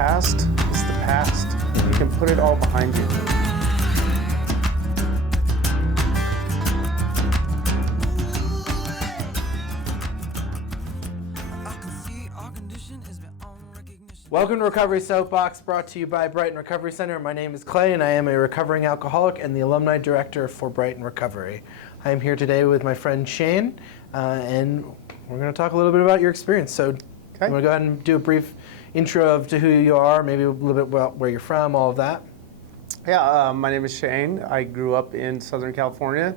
past is the past. You can put it all behind you. Welcome to Recovery Soapbox, brought to you by Brighton Recovery Center. My name is Clay, and I am a recovering alcoholic and the alumni director for Brighton Recovery. I am here today with my friend Shane, and we're going to talk a little bit about your experience. So, Okay. you want to go ahead and do a brief intro to who you are, maybe a little bit about where you're from, all of that? Yeah, my name is Shane. I grew up in Southern California.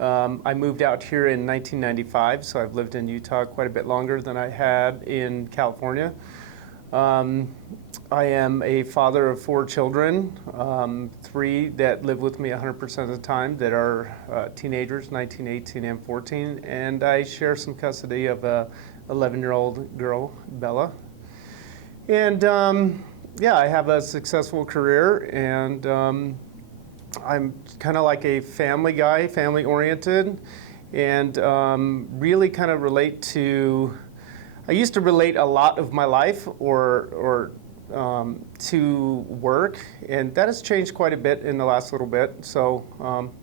I moved out here in 1995, so I've lived in Utah quite a bit longer than I had in California. I am a father of 4 children, 3 that live with me 100% of the time that are teenagers, 19, 18, and 14, and I share some custody of a 11-year-old girl, Bella. And yeah, I have a successful career, and I'm kind of like a family guy, family-oriented, and really kind of relate to. I used to relate a lot of my life or to work, and that has changed quite a bit in the last little bit. So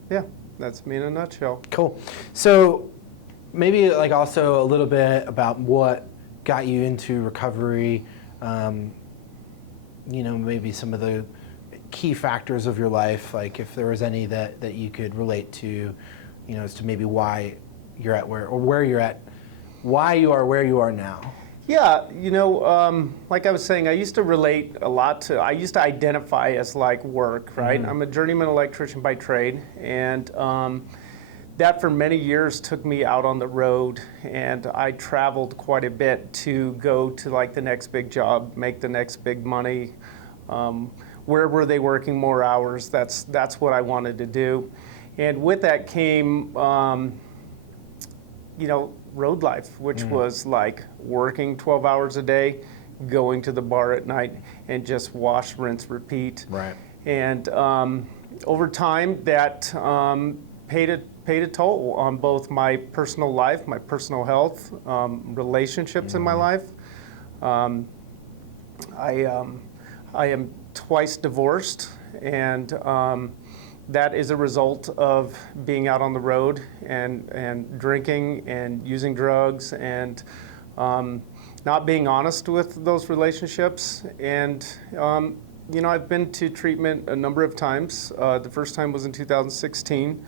yeah, that's me in a nutshell. Cool. So maybe like also a little bit about what got you into recovery, you know, maybe some of the key factors of your life, like if there was any that you could relate to, you know, as to maybe why you're at where you're at, why you are where you are now. Yeah, you know, like I was saying, I used to relate a lot to, I used to identify as like work, right? Mm-hmm. I'm a journeyman electrician by trade, and that for many years took me out on the road, and I traveled quite a bit to go to like the next big job, make the next big money. Where were they working more hours? That's what I wanted to do. And with that came, you know, road life, which was like working 12 hours a day, going to the bar at night, and just wash, rinse, repeat. Right. And over time, that paid a toll on both my personal life, my personal health, relationships in my life. I am twice divorced, and that is a result of being out on the road and drinking and using drugs and not being honest with those relationships. And you know, I've been to treatment a number of times. The first time was in 2016.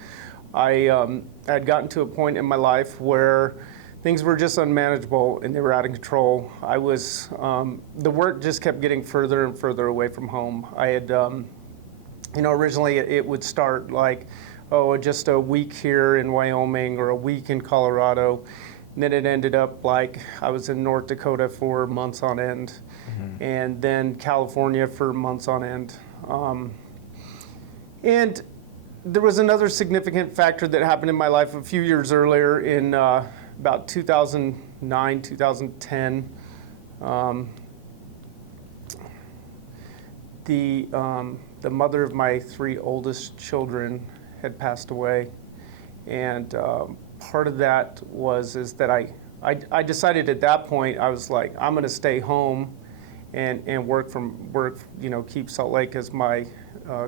I had gotten to a point in my life where things were just unmanageable and they were out of control. I was, the work just kept getting further and further away from home. I had, you know, originally it would start like, oh, just a week here in Wyoming or a week in Colorado. And then it ended up like I was in North Dakota for months on end, and then California for months on end. And there was another significant factor that happened in my life a few years earlier in about 2009, 2010. The mother of my 3 oldest children had passed away, and part of that is that I decided at that point, I was like, I'm going to stay home and work, you know, keep Salt Lake as my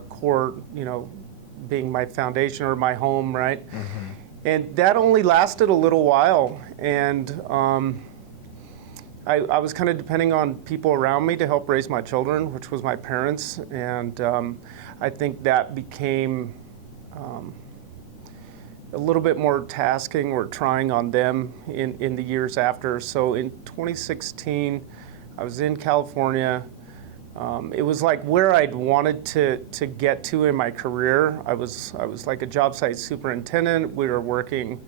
core, you know, being my foundation or my home, right? And that only lasted a little while, and I was kind of depending on people around me to help raise my children, which was my parents, and I think that became a little bit more tasking or trying on them in the years after. So in 2016, I was in California. It was like where I'd wanted to get to in my career. I was like a job site superintendent. We were working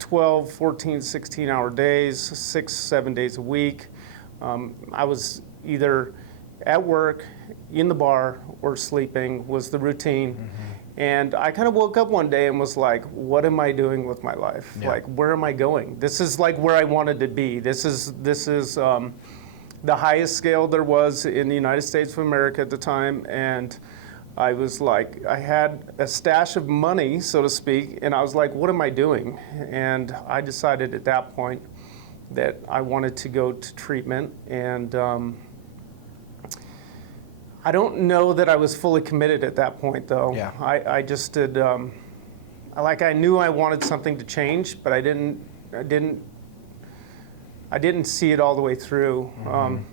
12, 14, 16-hour days, 6, 7 days a week. I was either at work, in the bar, or sleeping was the routine. And I kind of woke up one day and was like, what am I doing with my life? Yeah. Like, where am I going? This is like where I wanted to be. This is the highest scale there was in the United States of America at the time. And I was like, I had a stash of money, so to speak, and I was like, what am I doing? And I decided at that point that I wanted to go to treatment, and I don't know that I was fully committed at that point, though. Yeah. I just did, I knew I wanted something to change, but I didn't see it all the way through. Mm-hmm.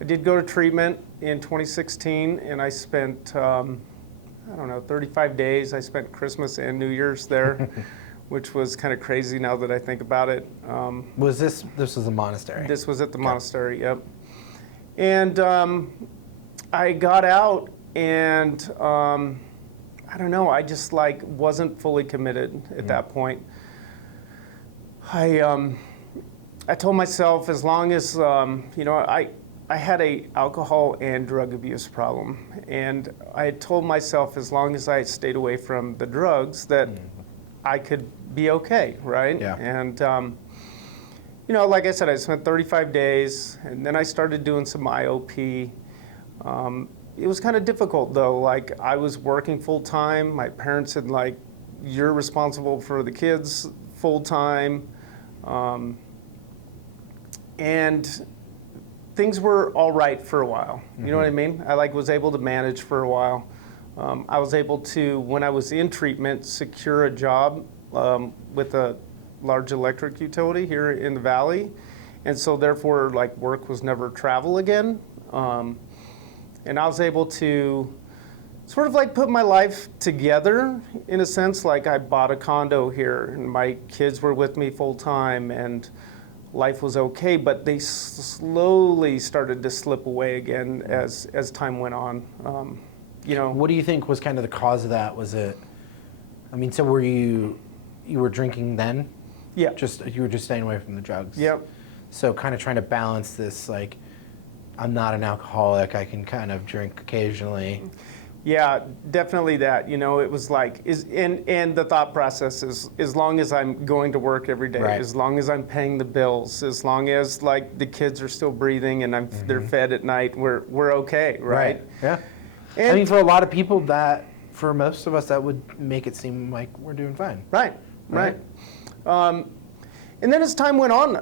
I did go to treatment in 2016, and I spent, 35 days. I spent Christmas and New Year's there, which was kind of crazy now that I think about it. This was a monastery? This was at the monastery, yep. And I got out, and I don't know, I just wasn't fully committed at that point. I told myself, as long as, I had a alcohol and drug abuse problem, and I had told myself as long as I stayed away from the drugs that I could be okay, right? Yeah. And like I said, I spent 35 days, and then I started doing some IOP. It was kind of difficult, though. I was working full time. My parents said, you're responsible for the kids full time, and things were all right for a while. You know what I mean? I was able to manage for a while. I was able to, when I was in treatment, secure a job with a large electric utility here in the valley, and so therefore work was never travel again. And I was able to sort of put my life together in a sense. I bought a condo here, and my kids were with me full time, and life was okay, but they slowly started to slip away again as time went on. What do you think was kind of the cause of that? Was it, so were you were drinking then? Yeah. You were just staying away from the drugs? Yep. So kind of trying to balance this, I'm not an alcoholic, I can kind of drink occasionally. Yeah, definitely that. It was and the thought process is, as long as I'm going to work every day, Right. as long as I'm paying the bills, as long as the kids are still breathing and they're fed at night, we're okay, right? Yeah. And for a lot of people, for most of us, that would make it seem like we're doing fine. Right. And then as time went on,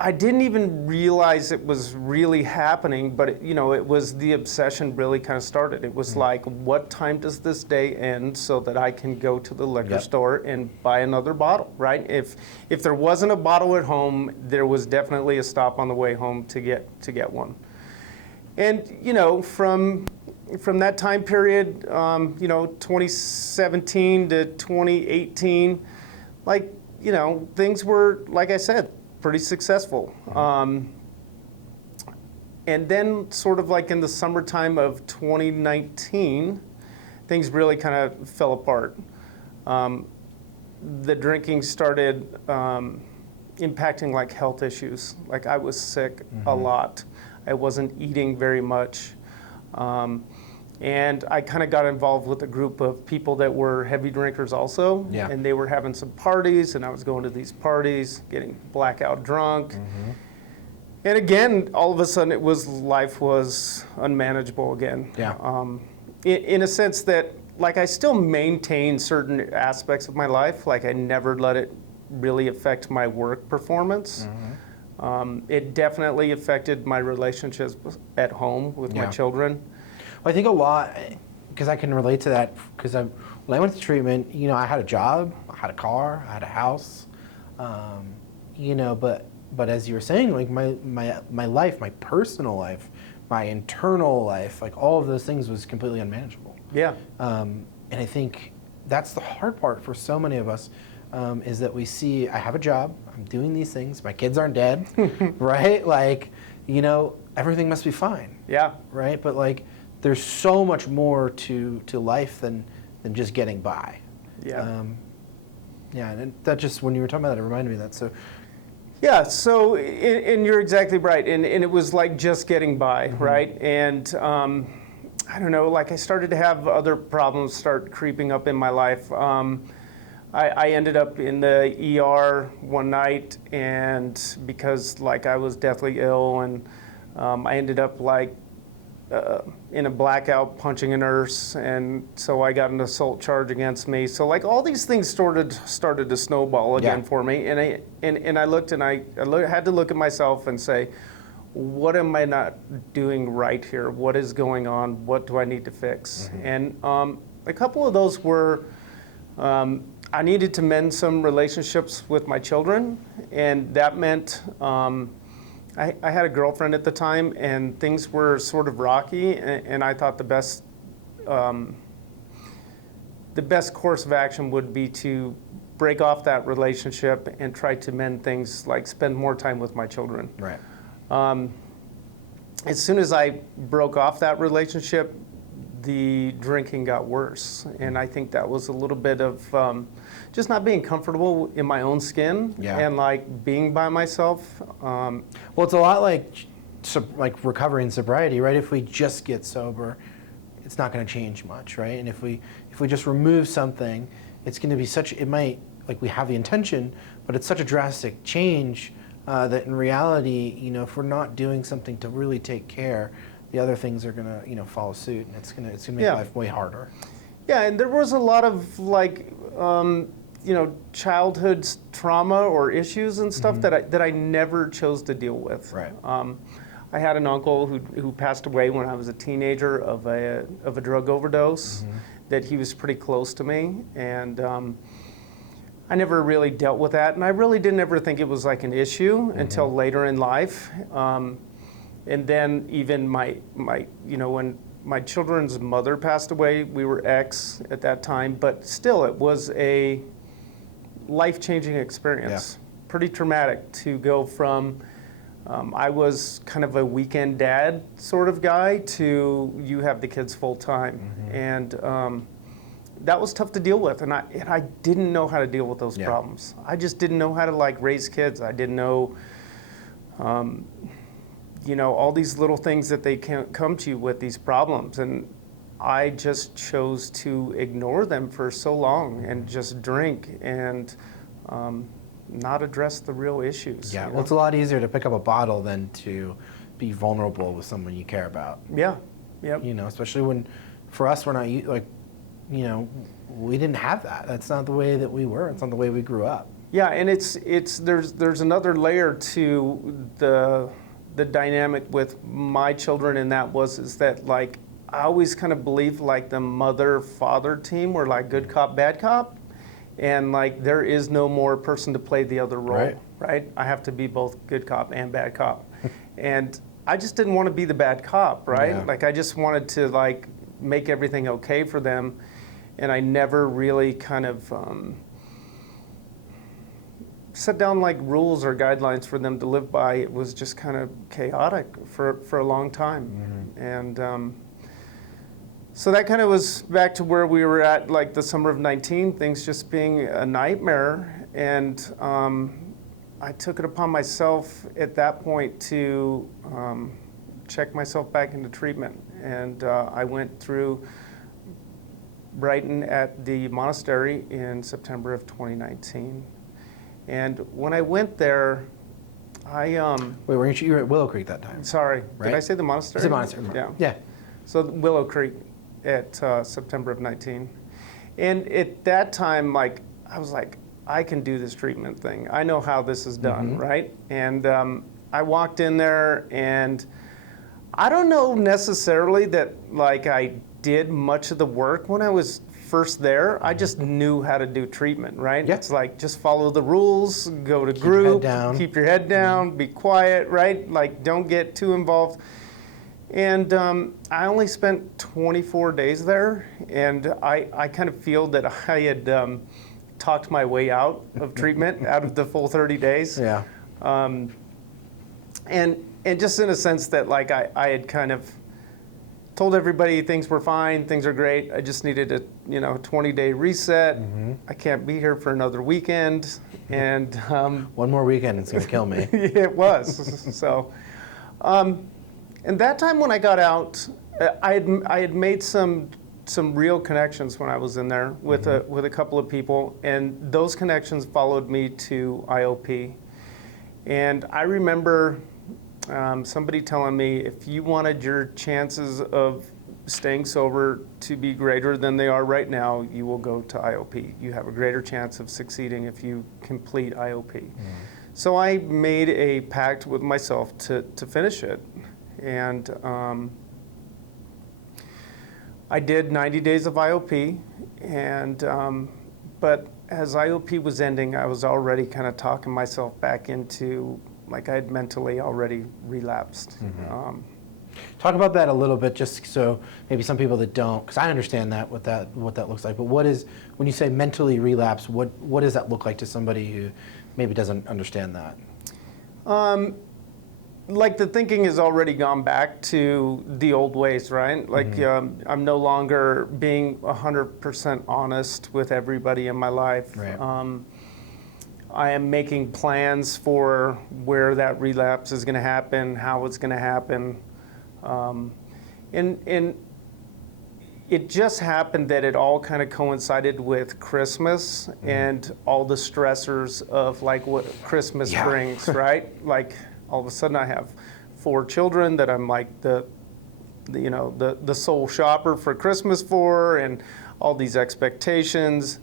I didn't even realize it was really happening, but it was the obsession really kind of started. It was what time does this day end so that I can go to the liquor store and buy another bottle, right? If there wasn't a bottle at home, there was definitely a stop on the way home to get one. And from that time period, 2017 to 2018, things were, like I said, pretty successful. And then sort of in the summertime of 2019, things really kind of fell apart. The drinking started impacting health issues. I was sick a lot. I wasn't eating very much. And I kind of got involved with a group of people that were heavy drinkers also. Yeah. And they were having some parties, and I was going to these parties, getting blackout drunk. And again, all of a sudden, life was unmanageable again. Yeah. In a sense that, I still maintain certain aspects of my life. I never let it really affect my work performance. It definitely affected my relationships at home with my children. Well, I think a lot, because I can relate to that, because when I went to treatment, I had a job, I had a car, I had a house, but as you were saying, my life, my personal life, my internal life, all of those things was completely unmanageable. Yeah. And I think that's the hard part for so many of us, is that we see, I have a job, I'm doing these things, my kids aren't dead, right? Everything must be fine. Yeah. Right? But there's so much more to life than just getting by. Yeah. And that just, when you were talking about that, it reminded me of that. So. Yeah, so, and you're exactly right. And it was just getting by, right? And I don't know, I started to have other problems start creeping up in my life. I ended up in the ER one night, and because I was deathly ill, and I ended up in a blackout punching a nurse, and so I got an assault charge against me. So all these things started to snowball again for me, and I looked, and I had to look at myself and say, what am I not doing right here? What is going on? What do I need to fix? And a couple of those were, I needed to mend some relationships with my children, and that meant I had a girlfriend at the time, and things were sort of rocky, and I thought the best course of action would be to break off that relationship and try to mend things, like spend more time with my children. Right. As soon as I broke off that relationship, the drinking got worse, and I think that was a little bit of just not being comfortable in my own skin, and like being by myself. Well, it's a lot like recovery and sobriety, right? If we just get sober, it's not going to change much, right? And if we just remove something, it's going to be it might, like, we have the intention, but it's such a drastic change that in reality, you know, if we're not doing something to really take care, the other things are gonna, you know, follow suit, and it's gonna make life way harder. Yeah, and there was a lot of like, you know, childhood trauma or issues and stuff that I never chose to deal with. Right. I had an uncle who passed away when I was a teenager of a drug overdose. That he was pretty close to me, and I never really dealt with that, and I really didn't ever think it was like an issue until later in life. And then even my you know, when my children's mother passed away, we were ex at that time, but still it was a life-changing experience. Pretty traumatic to go from I was kind of a weekend dad sort of guy to you have the kids full time. And that was tough to deal with, and I didn't know how to deal with those problems. I just didn't know how to like raise kids. I didn't know you know, all these little things that they can come to you with, these problems, and I just chose to ignore them for so long and just drink and not address the real issues. Yeah, well, it's a lot easier to pick up a bottle than to be vulnerable with someone you care about. Yeah, yep. You know, especially when, for us, we're not, like, you know, we didn't have that. That's not the way that we were. It's not the way we grew up. Yeah, and there's another layer to the dynamic with my children, and that is that like I always kind of believed like the mother-father team were like good cop, bad cop, and like there is no more person to play the other role, right? I have to be both good cop and bad cop. And I just didn't want to be the bad cop, right? Yeah. Like I just wanted to like make everything okay for them, and I never really kind of set down like rules or guidelines for them to live by. It was just kind of chaotic for a long time. And so that kind of was back to where we were at like the summer of 19, things just being a nightmare. And I took it upon myself at that point to check myself back into treatment. And I went through Brighton at the monastery in September of 2019. And when I went there, I Wait, you were at Willow Creek that time? Sorry, right? Did I say the monastery? It's a monastery. Yeah. Yeah. So Willow Creek at September of 19, and at that time, like I was like, I can do this treatment thing. I know how this is done, right? And I walked in there, and I don't know necessarily that like I did much of the work when I was first there. I just knew how to do treatment, right? Yeah. It's like just follow the rules, go to group, keep your head down, be quiet, right? Like don't get too involved. And I only spent 24 days there, and I kind of feel that I had talked my way out of treatment, out of the full 30 days. Yeah. And just in a sense that like I had kind of told everybody things were fine, things are great. I just needed a 20-day reset. I can't be here for another weekend, and one more weekend, it's gonna kill me. it was. So, and that time when I got out, I had made some real connections when I was in there with a couple of people, and those connections followed me to IOP. And I remember somebody telling me, if you wanted your chances of staying sober to be greater than they are right now, you will go to IOP. You have a greater chance of succeeding if you complete IOP. So I made a pact with myself to finish it. And I did 90 days of IOP, and but as IOP was ending, I was already kind of talking myself back into, like I had mentally already relapsed. Talk about that a little bit, just so maybe some people that don't, because I understand that what that looks like. But what is, when you say mentally relapse, what does that look like to somebody who maybe doesn't understand that? Like the thinking has already gone back to the old ways, right? Like I'm no longer being 100% honest with everybody in my life. Right. I am making plans for where that relapse is going to happen, how it's going to happen. And it just happened that it all kind of coincided with Christmas and all the stressors of like what Christmas brings, right? Like all of a sudden I have 4 children that I'm like the sole shopper for Christmas for, and all these expectations.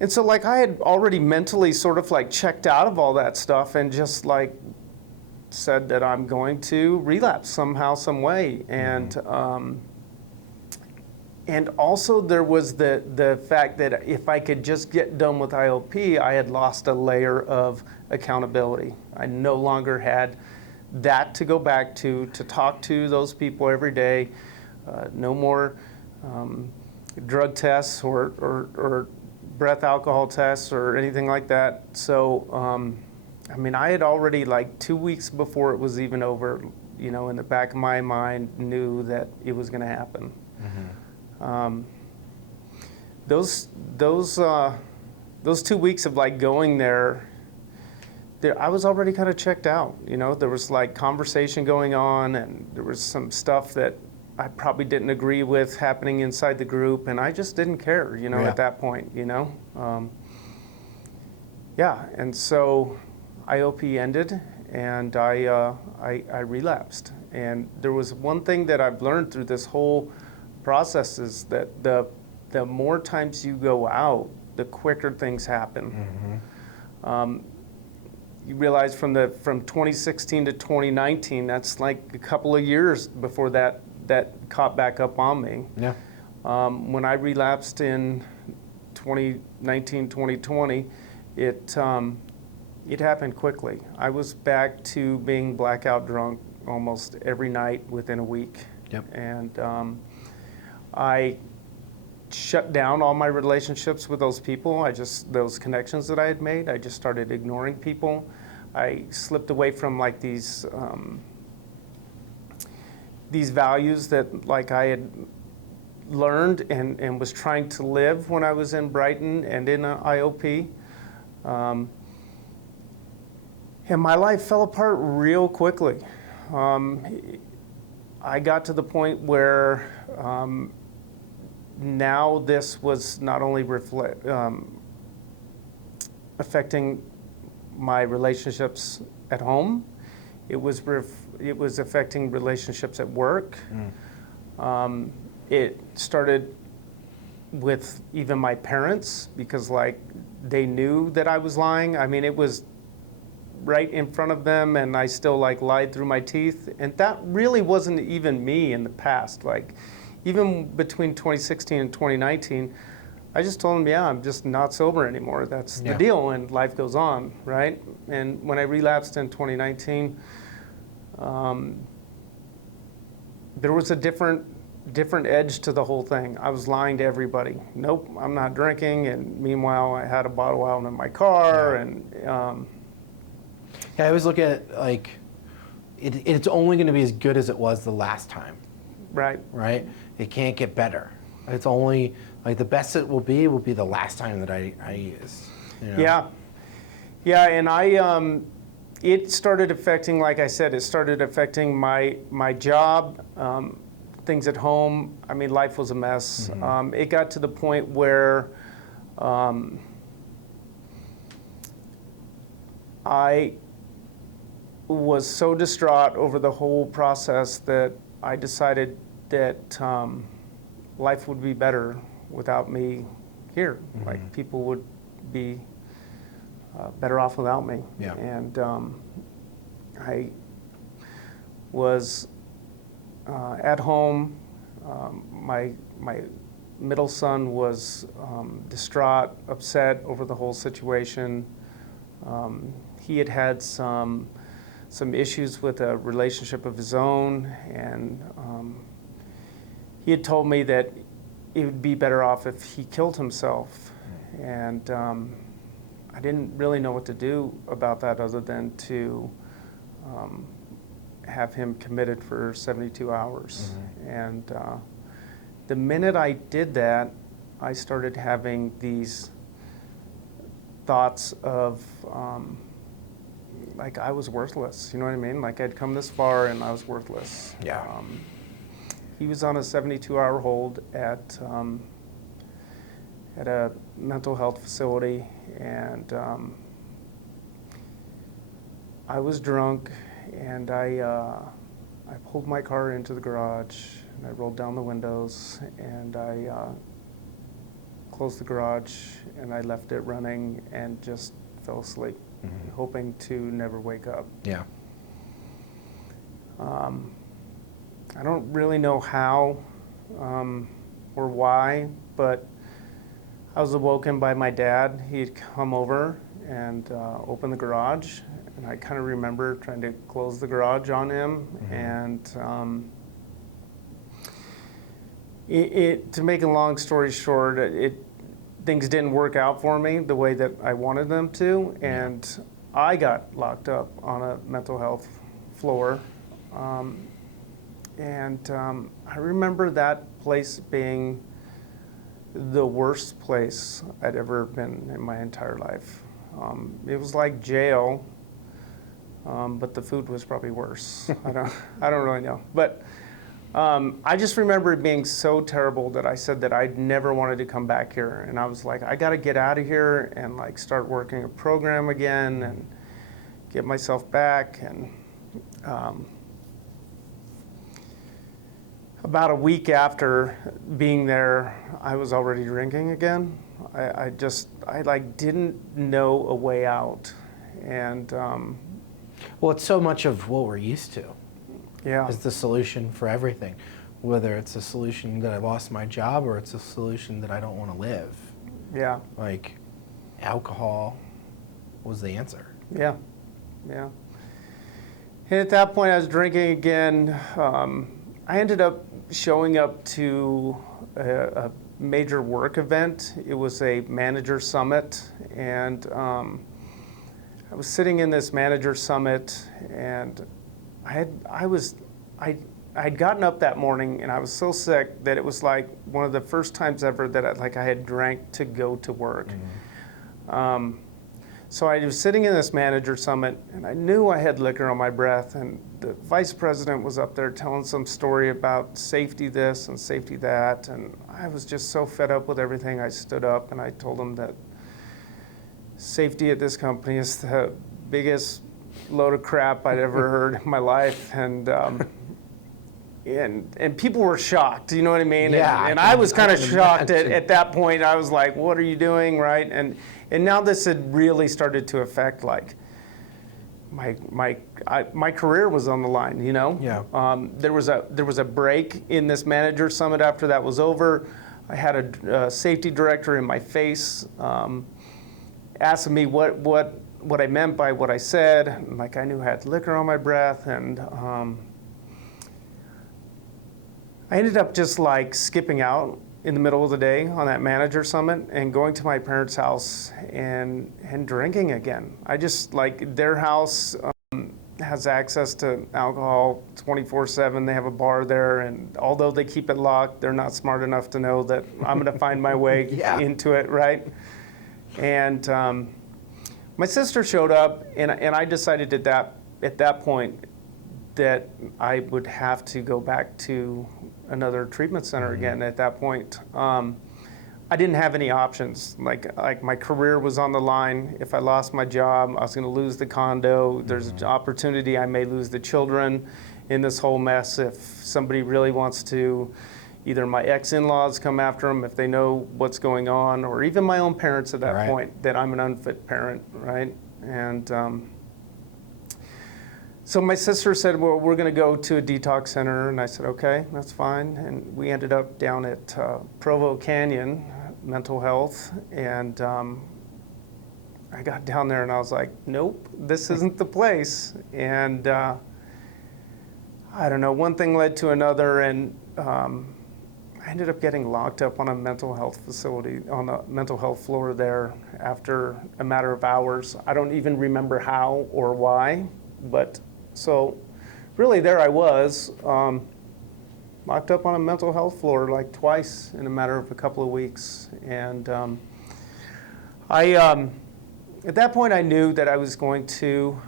And so like I had already mentally sort of like checked out of all that stuff and just like said that I'm going to relapse somehow, some way. And also there was the fact that if I could just get done with IOP, I had lost a layer of accountability. I no longer had that to go back to talk to those people every day. No more drug tests or breath alcohol tests or anything like that. So, I mean, I had already, like 2 weeks before it was even over, you know, in the back of my mind, knew that it was going to happen. Those 2 weeks of like going there, I was already kind of checked out. You know, there was like conversation going on, and there was some stuff that I probably didn't agree with happening inside the group, and I just didn't care, you know, at that point, you know. And so IOP ended, and I relapsed. And there was one thing that I've learned through this whole process is that the more times you go out, the quicker things happen. You realize from 2016 to 2019, that's like a couple of years before that caught back up on me. Yeah. When I relapsed in 2019, 2020, it happened quickly. I was back to being blackout drunk almost every night within a week. Yep. And I shut down all my relationships with those people. Those connections that I had made, I just started ignoring people. I slipped away from like these values that like I had learned and was trying to live when I was in Brighton and in IOP. And my life fell apart real quickly. I got to the point where now this was not only affecting my relationships at home, it was affecting relationships at work. It started with even my parents, because like they knew that I was lying. I mean, it was right in front of them, and I still like lied through my teeth. And that really wasn't even me in the past. Like even between 2016 and 2019, I just told them, yeah, I'm just not sober anymore. That's the deal, and life goes on, right? And when I relapsed in 2019, there was a different edge to the whole thing. I was lying to everybody. Nope, I'm not drinking, and meanwhile, I had a bottle out in my car, and I always look at like it's only going to be as good as it was the last time. Right. Right. It can't get better. It's only like the best it will be the last time that I use. You know? Yeah, and it started affecting, like I said, it started affecting my job, things at home. I mean, life was a mess. It got to the point where I was so distraught over the whole process that I decided that life would be better without me here. Like people would be better off without me. Yeah. And I was at home. My middle son was distraught, upset over the whole situation. He had had some issues with a relationship of his own, and he had told me that it would be better off if he killed himself. And I didn't really know what to do about that other than to have him committed for 72 hours. And the minute I did that, I started having these thoughts of like I was worthless. You know what I mean? Like I'd come this far and I was worthless. Yeah. He was on a 72-hour hold at a mental health facility, and I was drunk, and I pulled my car into the garage, and I rolled down the windows, and I closed the garage, and I left it running and just fell asleep, hoping to never wake up. Yeah. I don't really know how or why, but I was awoken by my dad. He'd come over and open the garage, and I kind of remember trying to close the garage on him. And to make a long story short, things didn't work out for me the way that I wanted them to, and I got locked up on a mental health floor. I remember that place being the worst place I'd ever been in my entire life. It was like jail, but the food was probably worse. I don't really know. But I just remember it being so terrible that I said that I'd never wanted to come back here. And I was like, I got to get out of here and like start working a program again and get myself back. And about a week after being there, I was already drinking again. I like didn't know a way out. And Well, it's so much of what we're used to. yeah, Is the solution for everything. Whether it's a solution that I lost my job or it's a solution that I don't want to live. yeah, Like, alcohol was the answer. yeah, yeah. And at that point, I was drinking again. I ended up showing up to a major work event. It was a manager summit, and I was sitting in this manager summit, and I'd gotten up that morning, and I was so sick that it was like one of the first times ever that I had drank to go to work. So I was sitting in this manager summit, and I knew I had liquor on my breath, and the vice president was up there telling some story about safety this and safety that, and I was just so fed up with everything. I stood up and I told him that safety at this company is the biggest load of crap I'd ever heard in my life, and people were shocked, you know what I mean? Yeah, and I was kind of shocked imagine. at that point. I was like, what are you doing, right? And now this had really started to affect like my career was on the line, you know? Yeah. There was a break in this manager summit after that was over. I had a safety director in my face asking me what I meant by what I said. And, like I knew I had liquor on my breath, and I ended up just like skipping out in the middle of the day on that manager summit and going to my parents' house and drinking again. I just like their house has access to alcohol 24/7. They have a bar there, and although they keep it locked, they're not smart enough to know that I'm going to find my way Yeah. into it, right? And my sister showed up, and I decided at that point that I would have to go back to another treatment center again. At that point, I didn't have any options. Like my career was on the line. If I lost my job, I was going to lose the condo. There's an opportunity I may lose the children in this whole mess if somebody really wants to, either my ex-in-laws come after them if they know what's going on, or even my own parents at that Right. point, that I'm an unfit parent, right? And so my sister said, well, we're going to go to a detox center. And I said, okay, that's fine. And we ended up down at Provo Canyon Mental Health. And I got down there and I was like, nope, this isn't the place. And I don't know, one thing led to another. And I ended up getting locked up on a mental health facility, on the mental health floor there after a matter of hours. I don't even remember how or why, but so really there I was, locked up on a mental health floor like twice in a matter of a couple of weeks. And at that point I knew that I was going to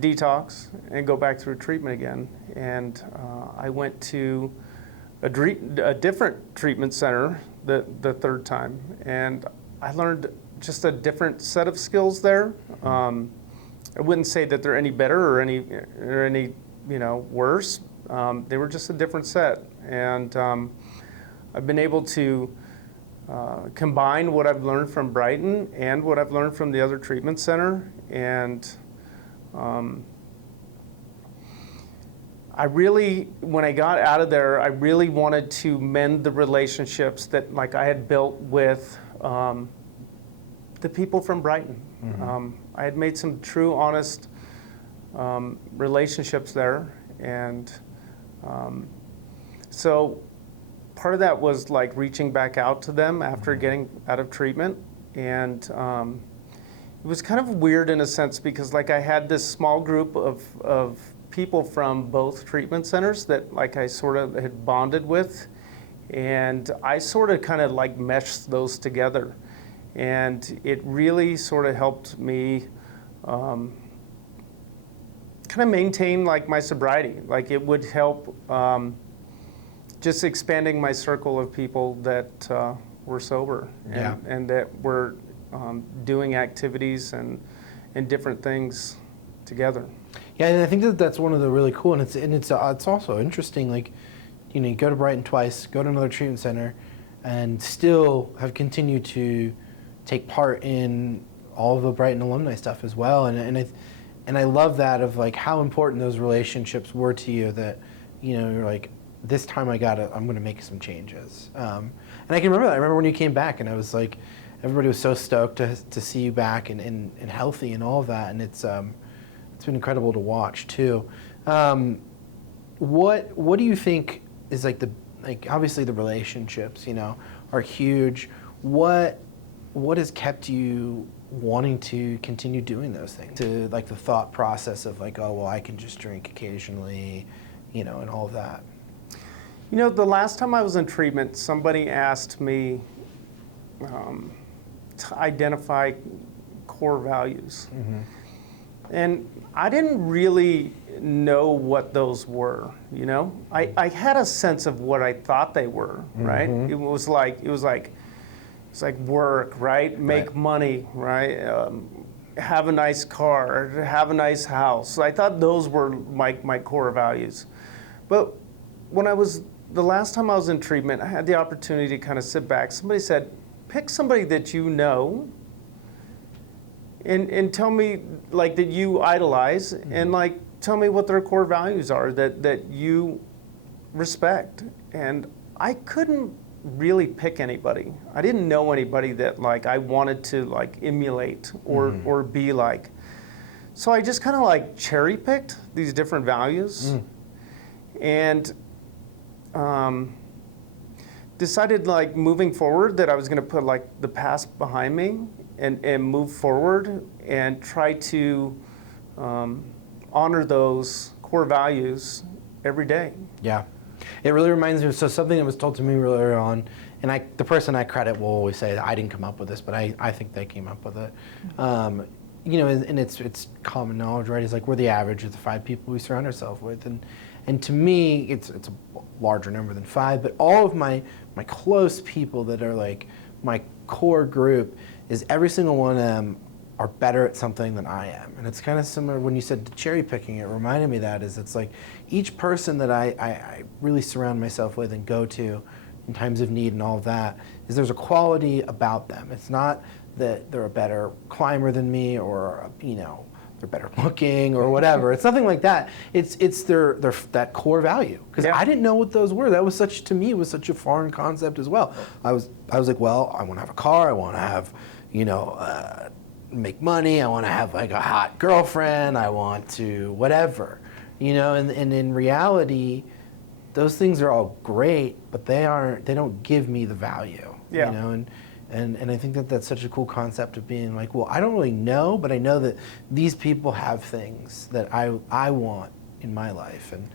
detox and go back through treatment again. And I went to a different treatment center the third time, and I learned just a different set of skills there. I wouldn't say that they're any better or any worse. They were just a different set, and I've been able to combine what I've learned from Brighton and what I've learned from the other treatment center, and I really, when I got out of there, I really wanted to mend the relationships that I had built with the people from Brighton. Mm-hmm. I had made some true, honest relationships there, and so part of that was reaching back out to them after getting out of treatment, and it was kind of weird in a sense because I had this small group of people from both treatment centers that I sort of had bonded with, and I sort of kind of meshed those together, and it really sort of helped me kind of maintain my sobriety. It would help just expanding my circle of people that were sober and that were doing activities and different things together. Yeah, and I think that's one of the really cool, and it's also interesting. You go to Brighton twice, go to another treatment center, and still have continued to take part in all of the Brighton alumni stuff as well. And I love that of how important those relationships were to you. That you're this time I'm going to make some changes. And I can remember that. I remember when you came back, and I was everybody was so stoked to see you back and healthy and all of that. And it's been incredible to watch too. What do you think is obviously the relationships are huge. What has kept you wanting to continue doing those things? To the thought process of oh well, I can just drink occasionally, and all of that. The last time I was in treatment, somebody asked me to identify core values. Mm-hmm. And I didn't really know what those were, I had a sense of what I thought they were, right? Mm-hmm. It was like work, right? Make money, right? Have a nice car, have a nice house. So I thought those were my core values. But when the last time I was in treatment, I had the opportunity to kind of sit back. Somebody said, pick somebody that you know and tell me that you idolize, and tell me what their core values are that you respect. And I couldn't really pick anybody. I didn't know anybody that I wanted to emulate or be like. So I just kind of cherry picked these different values and decided moving forward that I was going to put the past behind me and move forward and try to honor those core values every day. Yeah. It really reminds me of something that was told to me earlier on, and the person I credit will always say that I didn't come up with this, but I think they came up with it. And it's common knowledge, right? It's we're the average of the 5 people we surround ourselves with, and to me it's a larger number than 5. But all of my close people that are my core group is every single one of them are better at something than I am. And it's kind of similar when you said cherry picking, it reminded me that is it's like each person that I really surround myself with and go to in times of need and all of that, is there's a quality about them. It's not that they're a better climber than me or, you know, they're better looking or whatever. It's nothing like that. It's their that core value. Because I didn't know what those were. That was such, to me, was such a foreign concept as well. I was like, well, I want to have a car. I want to have, you know, make money. I want to have like a hot girlfriend. I want to whatever, you know. And in reality, those things are all great, but they don't give me the value. Yeah. You know, and I think that that's such a cool concept of being like, well, I don't really know, but I know that these people have things that I want in my life, and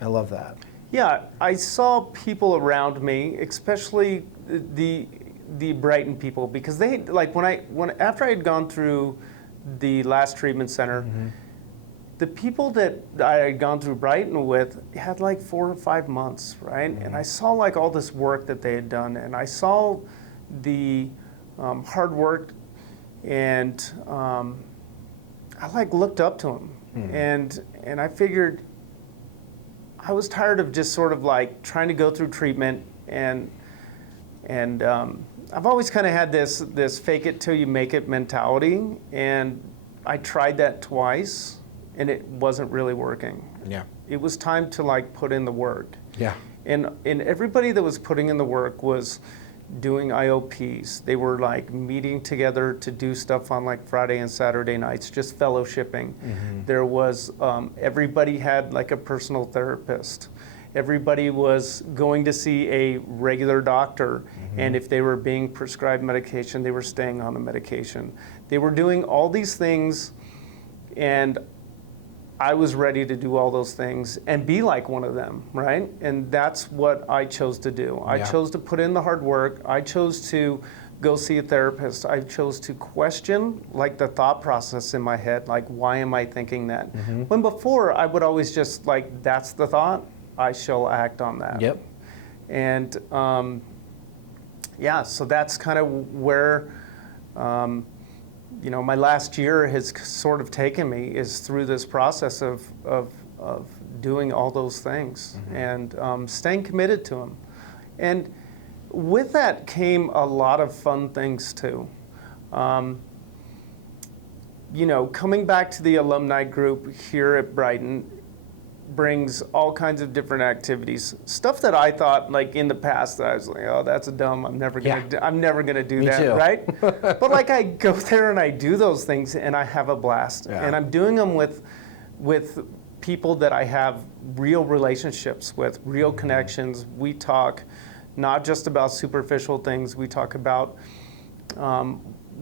I love that. Yeah, I saw people around me, especially the Brighton people, because they like after I had gone through the last treatment center, the people that I had gone through Brighton with had like 4 or 5 months, right? And I saw like all this work that they had done, and I saw the hard work, and I like looked up to them, and I figured I was tired of just sort of like trying to go through treatment, and I've always kind of had this fake it till you make it mentality, and I tried that twice, and it wasn't really working. Yeah. It was time to like put in the work. Yeah. And everybody that was putting in the work was doing IOPs. They were like meeting together to do stuff on like Friday and Saturday nights, just fellowshipping. There was, everybody had like a personal therapist. Everybody was going to see a regular doctor, and if they were being prescribed medication, they were staying on the medication. They were doing all these things, and I was ready to do all those things and be like one of them, right? And that's what I chose to do. I chose to put in the hard work. I chose to go see a therapist. I chose to question like the thought process in my head, like why am I thinking that? When before I would always just like, that's the thought, I shall act on that. Yep. And yeah, so that's kind of where you know, my last year has sort of taken me is through this process of doing all those things and staying committed to them. And with that came a lot of fun things too. You know, coming back to the alumni group here at Brighton brings all kinds of different activities. Stuff that I thought like in the past that I was like, oh, that's dumb. I'm never gonna do Me that, too. right? But like I go there and I do those things and I have a blast. And I'm doing them with people that I have real relationships with, real connections. We talk not just about superficial things. We talk about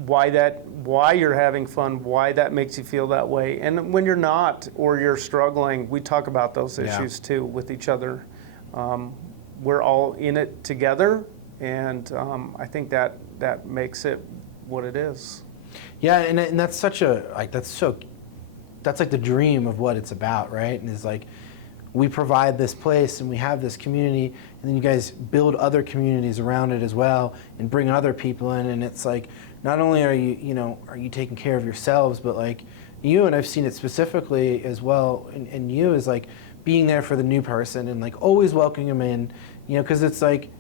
why you're having fun, why that makes you feel that way. And when you're not or you're struggling, we talk about those issues too with each other. We're all in it together, and I think that makes it what it is. Yeah, and that's such a like that's like the dream of what it's about, right? And it's like we provide this place and we have this community, and then you guys build other communities around it as well and bring other people in, and it's like not only are you taking care of yourselves, but like you, and I've seen it specifically as well, and you is like being there for the new person and like always welcoming them in, you know, because it's like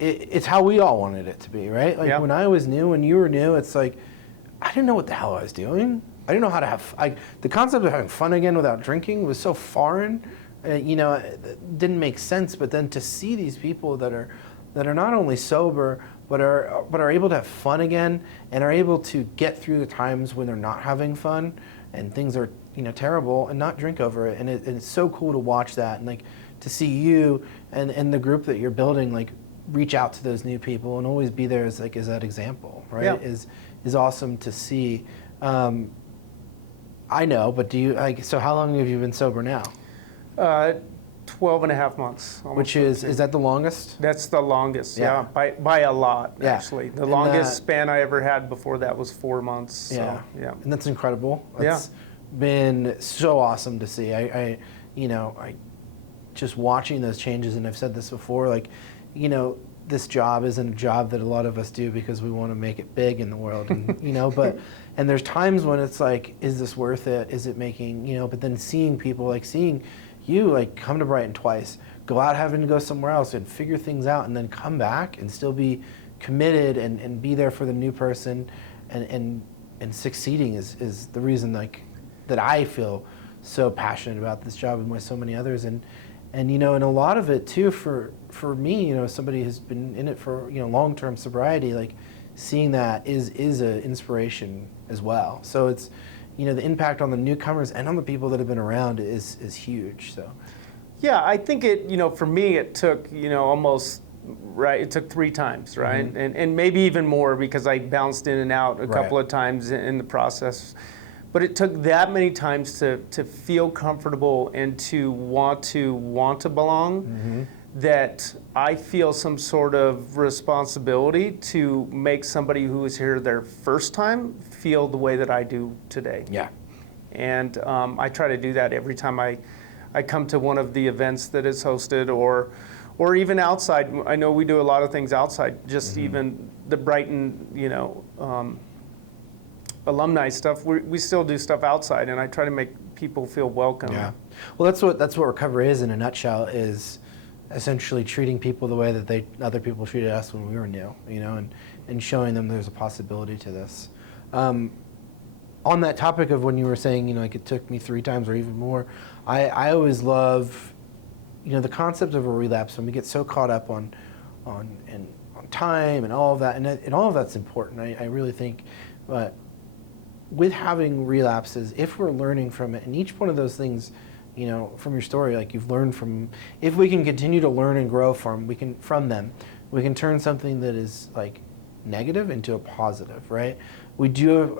it's how we all wanted it to be, right? Like when I was new, when you were new, it's like I didn't know what the hell I was doing. I didn't know how to have the concept of having fun again without drinking was so foreign. You know, it didn't make sense. But then to see these people that are not only sober but are able to have fun again and are able to get through the times when they're not having fun and things are, you know, terrible and not drink over it. And it's so cool to watch that and like to see you and the group that you're building like reach out to those new people and always be there as that example, right? Is awesome to see. I know, but do you so how long have you been sober now? 12 and a half months. Which is that the longest? That's the longest, by a lot, actually. The longest span I ever had before that was 4 months. So, And that's incredible. That's been so awesome to see. I just watching those changes, and I've said this before, like, you know, this job isn't a job that a lot of us do because we want to make it big in the world, and and there's times when it's like, is this worth it? Is it making, but then seeing people, like seeing you, like, come to Brighton twice, go out having to go somewhere else and figure things out, and then come back and still be committed and be there for the new person and succeeding is the reason, like, that I feel so passionate about this job, and with so many others, and and a lot of it too for me, somebody who's been in it for long-term sobriety, like, seeing that is an inspiration as well. So it's the impact on the newcomers and on the people that have been around is huge. So Yeah, I think for me, it took, almost, right, it took 3 times, right? Mm-hmm. And maybe even more, because I bounced in and out a couple of times in the process. But it took that many times to feel comfortable and to want to belong, that I feel some sort of responsibility to make somebody who is here their first time feel the way that I do today. yeah. And I try to do that every time I come to one of the events that is hosted, or even outside. I know we do a lot of things outside, just even the Brighton, alumni stuff. We still do stuff outside, and I try to make people feel welcome. Yeah. Well, that's what recovery is in a nutshell, is essentially treating people the way that other people treated us when we were new, and showing them there's a possibility to this. On that topic of when you were saying, like, it took me 3 times or even more, I always love, the concept of a relapse, when we get so caught up on time and all of that, and all of that's important. I really think, but with having relapses, if we're learning from it, and each one of those things, from your story, like, you've learned from, if we can continue to learn and grow from them, we can turn something that is, like, negative into a positive, right? We do,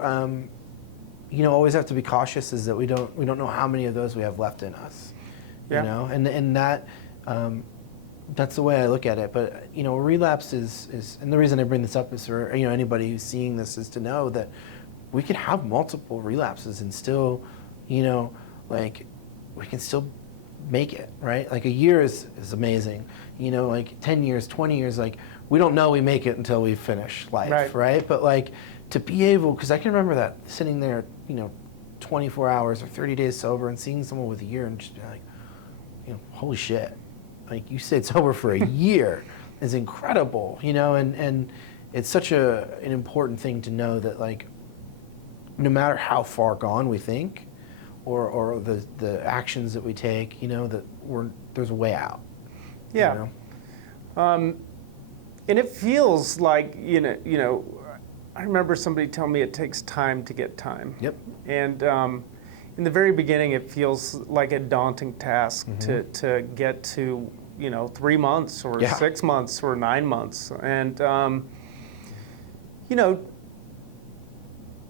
always have to be cautious, is that we don't know how many of those we have left in us, and that, that's the way I look at it. But, relapse is, and the reason I bring this up is for, anybody who's seeing this, is to know that we can have multiple relapses and still, like, we can still make it, right? Like, a year is amazing, like 10 years, 20 years, like, we don't know we make it until we finish life, right? But, like, to be able, because I can remember that, sitting there, 24 hours or 30 days sober, and seeing someone with a year and just be like, holy shit, like, you stayed sober for a year is incredible, and it's such an important thing to know that, like, no matter how far gone we think, or the actions that we take, that there's a way out. Yeah. And it feels like, I remember somebody telling me it takes time to get time. Yep. And in the very beginning, it feels like a daunting task to get to, 3 months or 6 months or 9 months. And,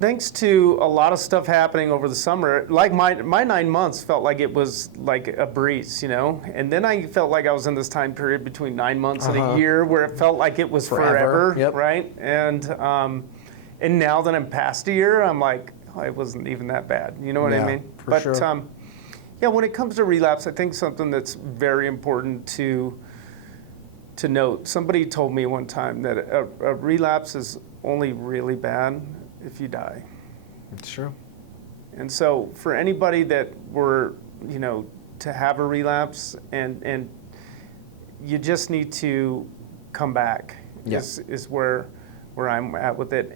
thanks to a lot of stuff happening over the summer, like my 9 months felt like it was like a breeze, and then I felt like I was in this time period between 9 months and a year where it felt like it was forever. Right? And now that I'm past a year, I'm like, oh, it wasn't even that bad. You know what I mean? For sure. When it comes to relapse, I think something that's very important to note. Somebody told me one time that a relapse is only really bad if you die. It's true. And so for anybody that were, to have a relapse, and you just need to come back, is where I'm at with it.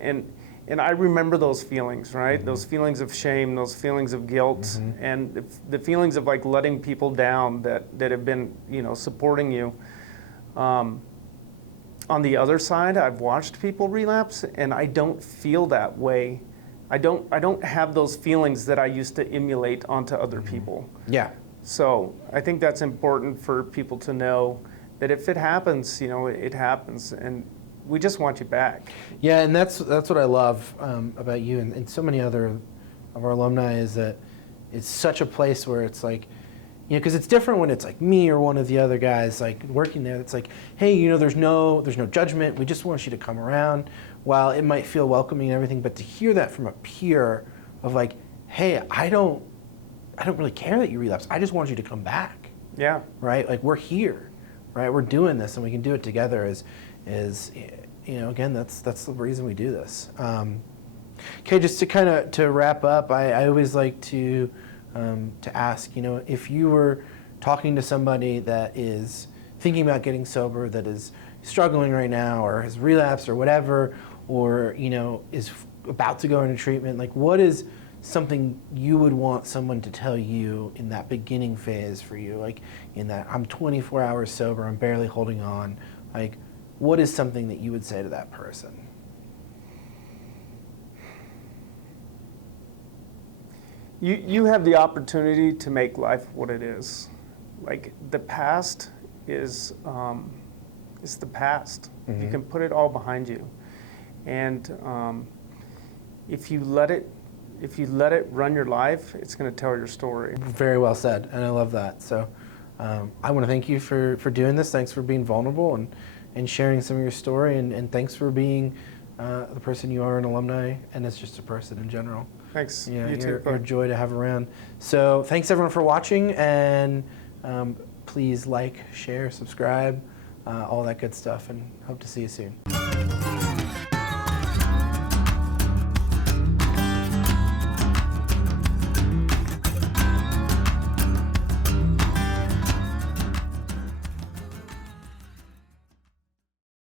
And I remember those feelings, right? Those feelings of shame, those feelings of guilt, and the feelings of, like, letting people down that have been, supporting you. On the other side, I've watched people relapse, and I don't feel that way. I don't have those feelings that I used to emulate onto other people. Yeah. So I think that's important for people to know, that if it happens, it happens, and we just want you back. Yeah, and that's what I love about you and so many other of our alumni, is that it's such a place where it's like, because it's different when it's like me or one of the other guys, like, working there. It's like, hey, there's no judgment. We just want you to come around. While it might feel welcoming and everything, but to hear that from a peer of, like, hey, I don't really care that you relapse. I just want you to come back. Yeah. Right? Like, we're here, right? We're doing this, and we can do it together, is, again, that's the reason we do this. Okay, just to kind of to wrap up, I always like to ask, if you were talking to somebody that is thinking about getting sober, that is struggling right now, or has relapsed, or whatever, or is about to go into treatment, like what is something you would want someone to tell you in that beginning phase for you, like in that I'm 24 hours sober, I'm barely holding on, like what is something that you would say to that person? You have the opportunity to make life what it is. Like the past is the past. Mm-hmm. You can put it all behind you, and if you let it run your life, it's going to tell your story. Very well said, and I love that. So I want to thank you for doing this. Thanks for being vulnerable and sharing some of your story, and thanks for being the person you are, an alumni, and as just a person in general. Thanks. Yeah, You you're too. a joy to have around. So thanks everyone for watching, and please like, share, subscribe, all that good stuff, and hope to see you soon.